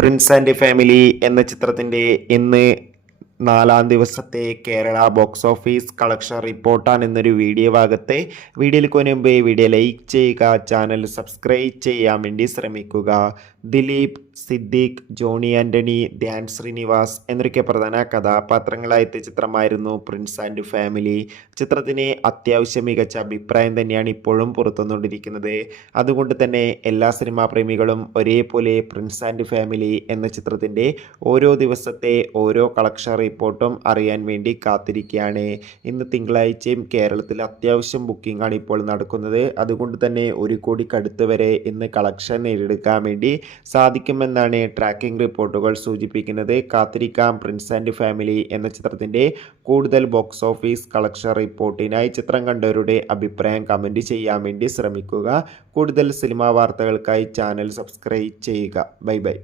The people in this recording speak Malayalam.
പ്രിൻസ് ആൻഡ് ഫാമിലി എന്ന ചിത്രത്തിൻ്റെ ഇന്ന് 4-ാം ദിവസത്തെ കേരള ബോക്സ് ഓഫീസ് കളക്ഷൻ റിപ്പോർട്ടാണ് എന്നൊരു വീഡിയോ ഭാഗത്തെ. വീഡിയോയിലേക്ക് മുൻപ് വീഡിയോ ലൈക്ക് ചെയ്യുക, ചാനൽ സബ്സ്ക്രൈബ് ചെയ്യാൻ വേണ്ടി ശ്രമിക്കുക. ദിലീപ്, സിദ്ദീഖ്, ജോണി ആൻ്റണി, ധ്യാൻ ശ്രീനിവാസ് എന്നൊക്കെ പ്രധാന കഥാപാത്രങ്ങളായെത്തിയ ചിത്രമായിരുന്നു പ്രിൻസ് ആൻഡ് ഫാമിലി. ചിത്രത്തിന് അത്യാവശ്യം മികച്ച അഭിപ്രായം തന്നെയാണ് ഇപ്പോഴും പുറത്തുവന്നുകൊണ്ടിരിക്കുന്നത്. അതുകൊണ്ട് തന്നെ എല്ലാ സിനിമാ പ്രേമികളും ഒരേപോലെ പ്രിൻസ് ആൻഡ് ഫാമിലി എന്ന ചിത്രത്തിൻ്റെ ഓരോ ദിവസത്തെ ഓരോ കളക്ഷൻ റിപ്പോർട്ടും അറിയാൻ വേണ്ടി കാത്തിരിക്കുകയാണ്. ഇന്ന് തിങ്കളാഴ്ചയും കേരളത്തിൽ അത്യാവശ്യം ബുക്കിംഗ് ആണ് ഇപ്പോൾ നടക്കുന്നത്. അതുകൊണ്ട് തന്നെ 1 കോടിക്കടുത്ത് വരെ ഇന്ന് കളക്ഷൻ നേടിയെടുക്കാൻ വേണ്ടി സാധിക്കുമെന്നാണ് ട്രാക്കിംഗ് റിപ്പോർട്ടുകൾ സൂചിപ്പിക്കുന്നത്. കാത്തിരിക്കാം പ്രിൻസ് ആൻഡ് ഫാമിലി എന്ന ചിത്രത്തിൻ്റെ കൂടുതൽ ബോക്സ് ഓഫീസ് കളക്ഷൻ റിപ്പോർട്ടിനായി. ചിത്രം കണ്ടവരുടെ അഭിപ്രായം കമൻറ്റ് ചെയ്യാൻ വേണ്ടി ശ്രമിക്കുക. കൂടുതൽ സിനിമാ വാർത്തകൾക്കായി ചാനൽ സബ്സ്ക്രൈബ് ചെയ്യുക. Bye bye.